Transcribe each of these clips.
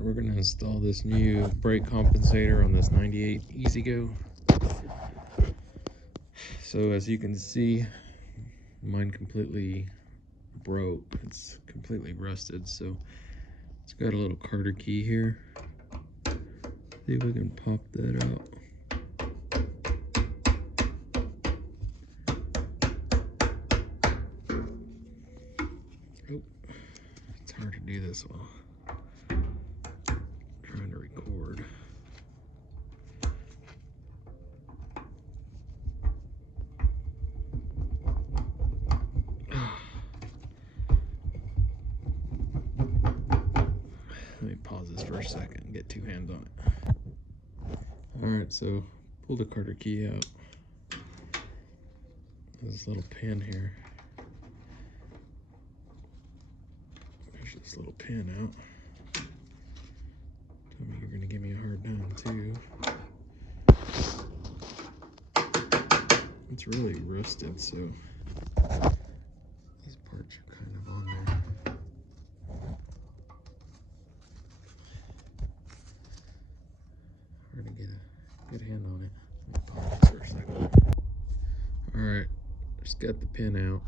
Alright, we're going to install this new brake compensator on this 98 EZGO. So as you can see, mine completely broke. It's completely rusted, so it's got a little Carter key here. See if we can pop that out. Oh, it's hard to do this while trying to record. Let me pause this for a second and get two hands on it. Alright, so pull the Carter key out. There's this little pin here. There's this little pin out. Tell me you're going to give me a hard time too. It's really rusted, so these parts are kind of on there. We're going to get a good hand on it. Let me pause this for a second. Alright, just got the pin out.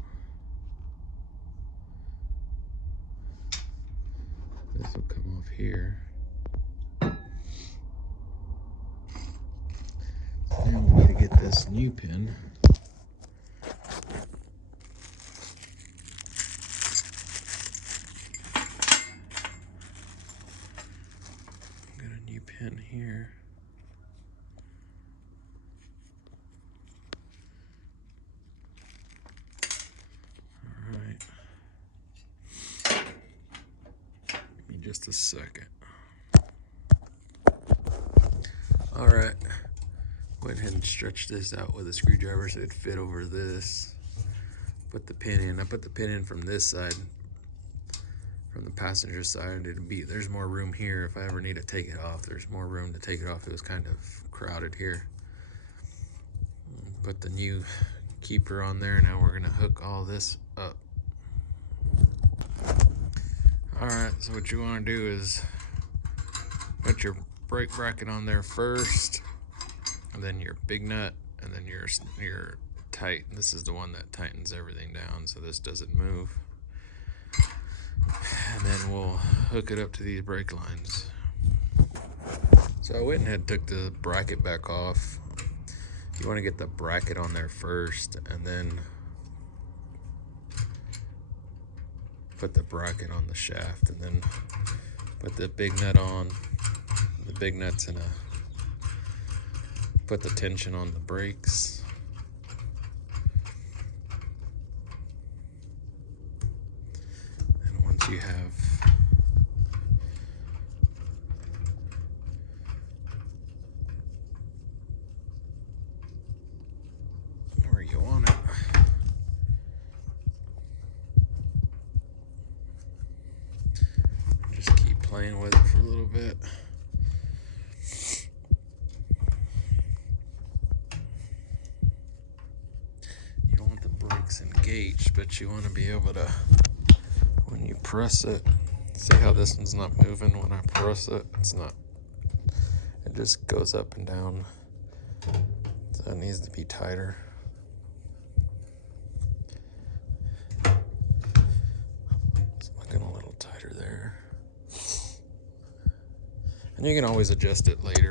This will come off here. So now we need to get this new pin. Got a new pin here. Just a second. All right, went ahead and stretched this out with a screwdriver so it'd fit over this. Put the pin in. I put the pin in from this side, from the passenger side. There's more room here if I ever need to take it off. There's more room to take it off. It was kind of crowded here. Put the new keeper on there. Now we're gonna hook all this up. Alright, so what you want to do is put your brake bracket on there first, and then your big nut, and then your tight. This is the one that tightens everything down so this doesn't move. And then we'll hook it up to these brake lines. So I went ahead and took the bracket back off. You want to get the bracket on there first, and then put the bracket on the shaft, and then put the big nut on. The big nut's gonna put the tension on the brakes. And once you have where you want it, playing with it for a little bit. You don't want the brakes engaged, but you want to be able to, when you press it, see how this one's not moving when I press it? It's not, it just goes up and down. So it needs to be tighter. It's looking a little tighter there. And you can always adjust it later.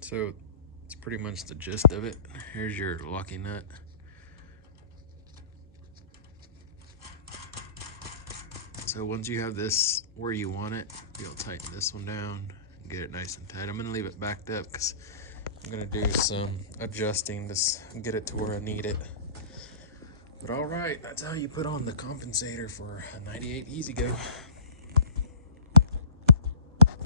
So it's pretty much the gist of it. Here's your locking nut. So once you have this where you want it, you'll tighten this one down and get it nice and tight. I'm going to leave it backed up because I'm going to do some adjusting to get it to where I need it. But alright, that's how you put on the compensator for a 98 EZGO.